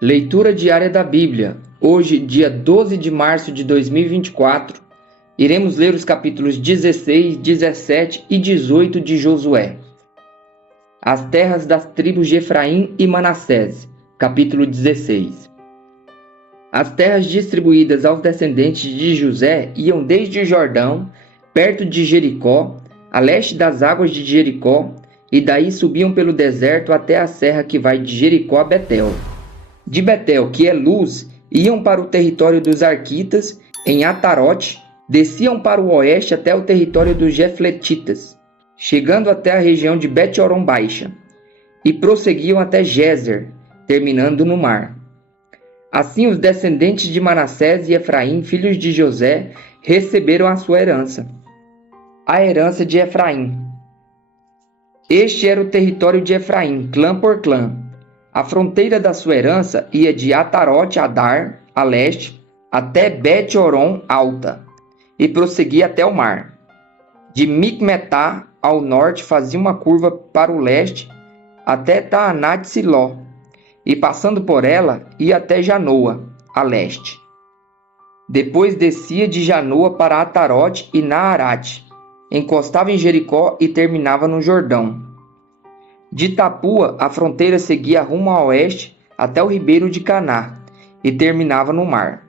Leitura diária da Bíblia. Hoje, dia 12 de março de 2024, iremos ler os capítulos 16, 17 e 18 de Josué. As terras das tribos de Efraim e Manassés, capítulo 16. As terras distribuídas aos descendentes de José iam desde o Jordão, perto de Jericó, a leste das águas de Jericó, e daí subiam pelo deserto até a serra que vai de Jericó a Betel. De Betel, que é Luz, iam para o território dos Arquitas, em Atarote, desciam para o oeste até o território dos Jefletitas, chegando até a região de Bet-Horon Baixa, e prosseguiam até Gezer, terminando no mar. Assim os descendentes de Manassés e Efraim, filhos de José, receberam a sua herança. A herança de Efraim. Este era o território de Efraim, clã por clã. A fronteira da sua herança ia de Atarote Adar, a leste, até Bet-Horon Alta, e prosseguia até o mar. De Micmetá, ao norte, fazia uma curva para o leste, até Taanat-Siló, e passando por ela, ia até Janoa, a leste. Depois descia de Janoa para Atarote e Naarate, encostava em Jericó e terminava no Jordão. De Tapua, a fronteira seguia rumo a oeste até o ribeiro de Caná e terminava no mar.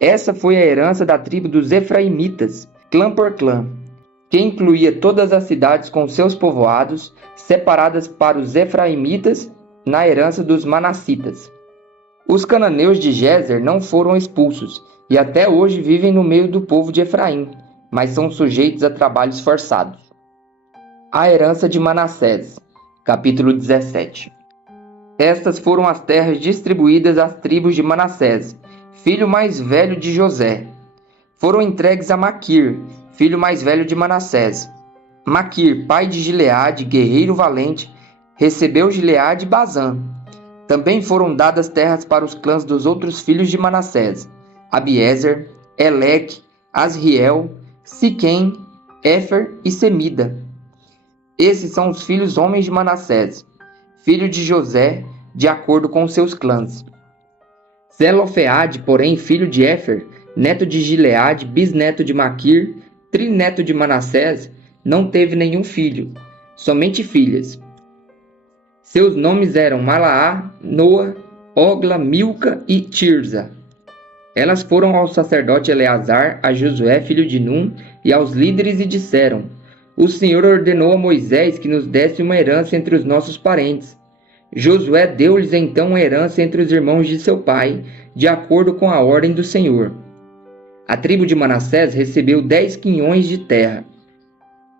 Essa foi a herança da tribo dos Efraimitas, clã por clã, que incluía todas as cidades com seus povoados, separadas para os Efraimitas na herança dos Manassitas. Os cananeus de Gezer não foram expulsos e até hoje vivem no meio do povo de Efraim, mas são sujeitos a trabalhos forçados. A herança de Manassés. Capítulo 17. Estas foram as terras distribuídas às tribos de Manassés, filho mais velho de José. Foram entregues a Maquir, filho mais velho de Manassés. Maquir, pai de Gileade, guerreiro valente, recebeu Gileade e Bazã. Também foram dadas terras para os clãs dos outros filhos de Manassés: Abiezer, Eleque, Asriel, Siquém, Éfer e Semida. Esses são os filhos homens de Manassés, filho de José, de acordo com seus clãs. Zelofeade, porém, filho de Éfer, neto de Gileade, bisneto de Maquir, trineto de Manassés, não teve nenhum filho, somente filhas. Seus nomes eram Malaá, Noa, Ogla, Milca e Tirza. Elas foram ao sacerdote Eleazar, a Josué, filho de Num, e aos líderes e disseram: O Senhor ordenou a Moisés que nos desse uma herança entre os nossos parentes. Josué deu-lhes então uma herança entre os irmãos de seu pai, de acordo com a ordem do Senhor. A tribo de Manassés recebeu 10 quinhões de terra,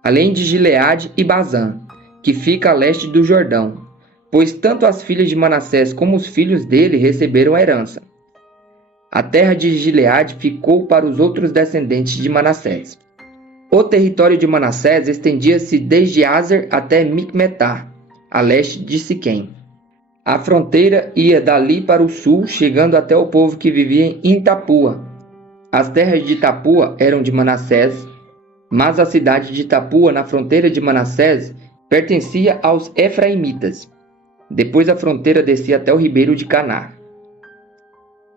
além de Gileade e Bazã, que fica a leste do Jordão, pois tanto as filhas de Manassés como os filhos dele receberam a herança. A terra de Gileade ficou para os outros descendentes de Manassés. O território de Manassés estendia-se desde Azer até Micmetá, a leste de Siquém. A fronteira ia dali para o sul, chegando até o povo que vivia em Tapua. As terras de Tapua eram de Manassés, mas a cidade de Tapua, na fronteira de Manassés, pertencia aos Efraimitas. Depois a fronteira descia até o ribeiro de Caná.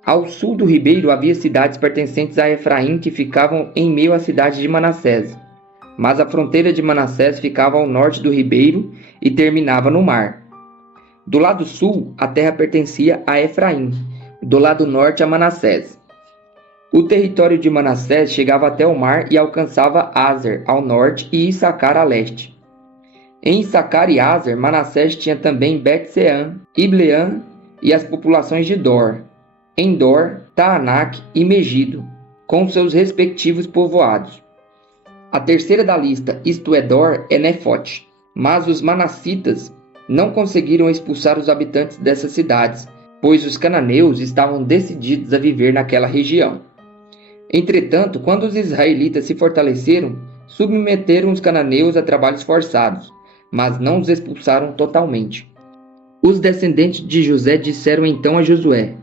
Ao sul do ribeiro havia cidades pertencentes a Efraim que ficavam em meio à cidade de Manassés, mas a fronteira de Manassés ficava ao norte do ribeiro e terminava no mar. Do lado sul, a terra pertencia a Efraim, do lado norte a Manassés. O território de Manassés chegava até o mar e alcançava Azer ao norte e Issacar a leste. Em Issacar e Azer, Manassés tinha também Bet-Sean, Ibleã e as populações de Dor, Endor, Taanac e Megido, com seus respectivos povoados. A terceira da lista, isto é Dor, é Nefote. Mas os manassitas não conseguiram expulsar os habitantes dessas cidades, pois os cananeus estavam decididos a viver naquela região. Entretanto, quando os israelitas se fortaleceram, submeteram os cananeus a trabalhos forçados, mas não os expulsaram totalmente. Os descendentes de José disseram então a Josué: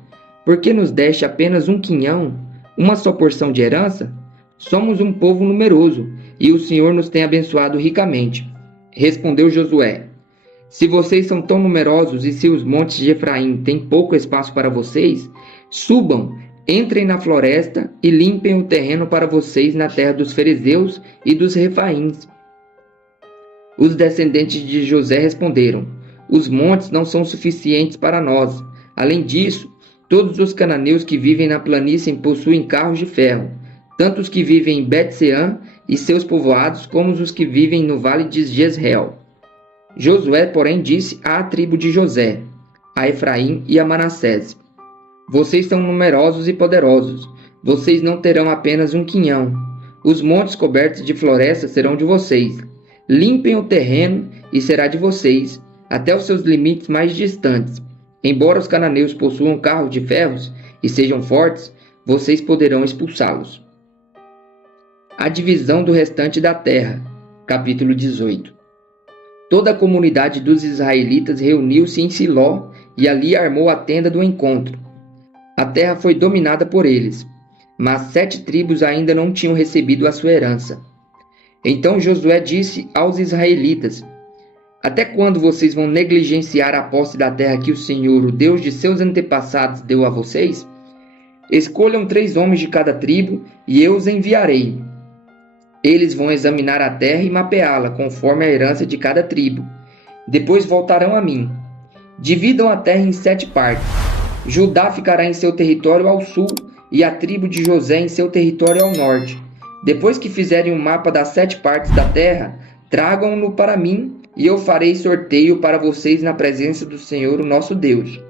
Por que nos deste apenas um quinhão, uma só porção de herança? Somos um povo numeroso, e o Senhor nos tem abençoado ricamente. Respondeu Josué: Se vocês são tão numerosos e se os montes de Efraim têm pouco espaço para vocês, subam, entrem na floresta e limpem o terreno para vocês na terra dos fariseus e dos refaíns. Os descendentes de José responderam: os montes não são suficientes para nós. Além disso, todos os cananeus que vivem na planície possuem carros de ferro, tanto os que vivem em Bet-Seã e seus povoados, como os que vivem no vale de Jezreel. Josué, porém, disse à tribo de José, a Efraim e a Manassés: vocês são numerosos e poderosos. Vocês não terão apenas um quinhão. Os montes cobertos de floresta serão de vocês. Limpem o terreno e será de vocês, até os seus limites mais distantes. Embora os cananeus possuam carros de ferros e sejam fortes, vocês poderão expulsá-los. A divisão do restante da terra. Capítulo 18. Toda a comunidade dos israelitas reuniu-se em Siló e ali armou a tenda do encontro. A terra foi dominada por eles, mas 7 tribos ainda não tinham recebido a sua herança. Então Josué disse aos israelitas: até quando vocês vão negligenciar a posse da terra que o Senhor, o Deus de seus antepassados, deu a vocês? Escolham 3 homens de cada tribo e eu os enviarei. Eles vão examinar a terra e mapeá-la conforme a herança de cada tribo. Depois voltarão a mim. Dividam a terra em 7 partes. Judá ficará em seu território ao sul e a tribo de José em seu território ao norte. Depois que fizerem um mapa das 7 partes da terra, tragam-no para mim e eu farei sorteio para vocês na presença do Senhor, o nosso Deus.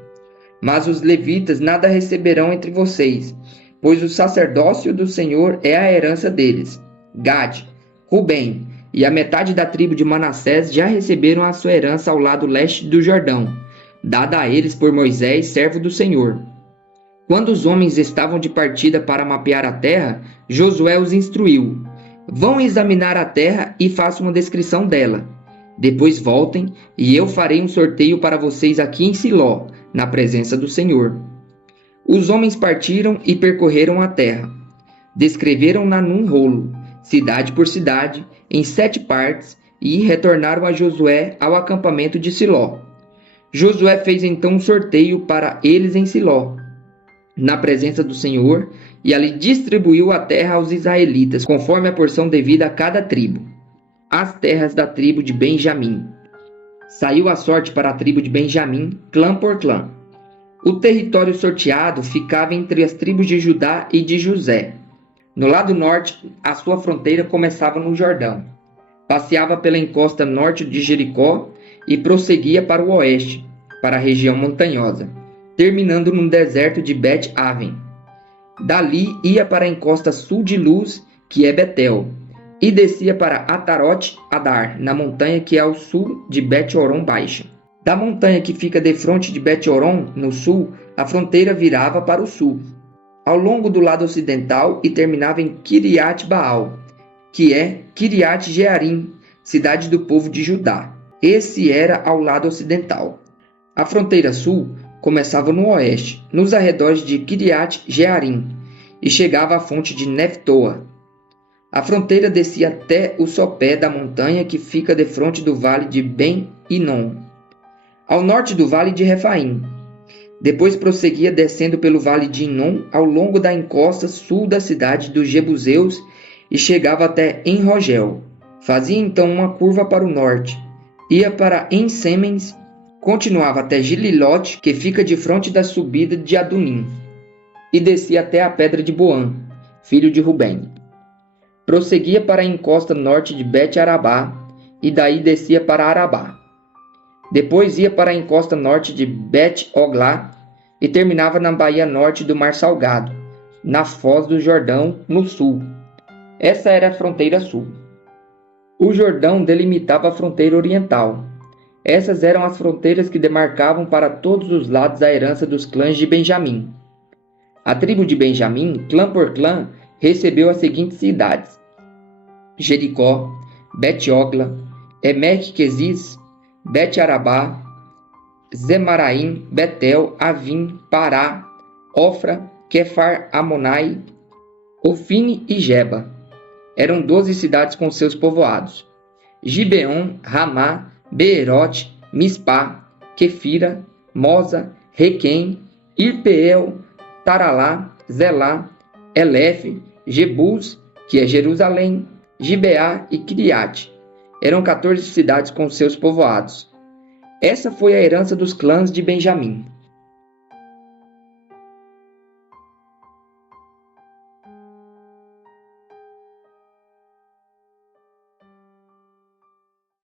Mas os levitas nada receberão entre vocês, pois o sacerdócio do Senhor é a herança deles. Gade, Rubem e a metade da tribo de Manassés já receberam a sua herança ao lado leste do Jordão, dada a eles por Moisés, servo do Senhor. Quando os homens estavam de partida para mapear a terra, Josué os instruiu: vão examinar a terra e façam uma descrição dela. Depois voltem e eu farei um sorteio para vocês aqui em Siló, na presença do Senhor. Os homens partiram e percorreram a terra. Descreveram-na num rolo, cidade por cidade, em 7 partes, e retornaram a Josué ao acampamento de Siló. Josué fez então um sorteio para eles em Siló, na presença do Senhor, e ali distribuiu a terra aos israelitas, conforme a porção devida a cada tribo. As terras da tribo de Benjamim. Saiu a sorte para a tribo de Benjamim, clã por clã. O território sorteado ficava entre as tribos de Judá e de José. No lado norte, a sua fronteira começava no Jordão. Passeava pela encosta norte de Jericó e prosseguia para o oeste, para a região montanhosa, terminando no deserto de Bet-Aven. Dali ia para a encosta sul de Luz, que é Betel, e descia para Atarote-Adar, na montanha que é ao sul de Bet-Horon Baixa. Da montanha que fica defronte de Bet-Horon, no sul, a fronteira virava para o sul, ao longo do lado ocidental, e terminava em Kiriat-Baal, que é Kiriat-Jearim, cidade do povo de Judá. Esse era ao lado ocidental. A fronteira sul começava no oeste, nos arredores de Kiriat-Jearim, e chegava à fonte de Neftoa. A fronteira descia até o sopé da montanha que fica defronte do vale de Ben-Hinom, ao norte do vale de Refaim. Depois prosseguia descendo pelo vale de Hinom ao longo da encosta sul da cidade dos Jebuseus e chegava até Enrogel. Fazia então uma curva para o norte, ia para Ensemens, continuava até Gililote, que fica de frente da subida de Adunim, e descia até a pedra de Boã, filho de Rubem. Prosseguia para a encosta norte de Bet-Arabá, e daí descia para Arabá. Depois ia para a encosta norte de Bet-Oglá e terminava na baía norte do Mar Salgado, na foz do Jordão, no sul. Essa era a fronteira sul. O Jordão delimitava a fronteira oriental. Essas eram as fronteiras que demarcavam para todos os lados a herança dos clãs de Benjamim. A tribo de Benjamim, clã por clã, recebeu as seguintes cidades: Jericó, Bet-Ogla, Emek-Quezis, Bet-Arabá, Zemaraim, Betel, Avim, Pará, Ofra, Quefar-Amonai, Ofine e Geba. Eram 12 cidades com seus povoados. Gibeon, Ramá, Beerote, Mispá, Quefira, Moza, Requém, Irpeel, Taralá, Zelá, Elefe, Jebus, que é Jerusalém, Gibeá e Criate. Eram 14 cidades com seus povoados. Essa foi a herança dos clãs de Benjamim.